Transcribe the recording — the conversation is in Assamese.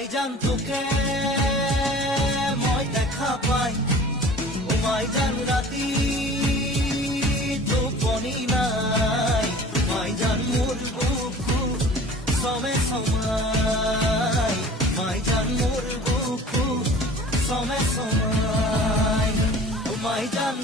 মাই জান তোকে মই দেখা পাই মাই জান রাতি টোপনি নাই মাই জান মোর বুকু সমে সমাই মাই জান মোর বুকু সমে সমাই মাই জান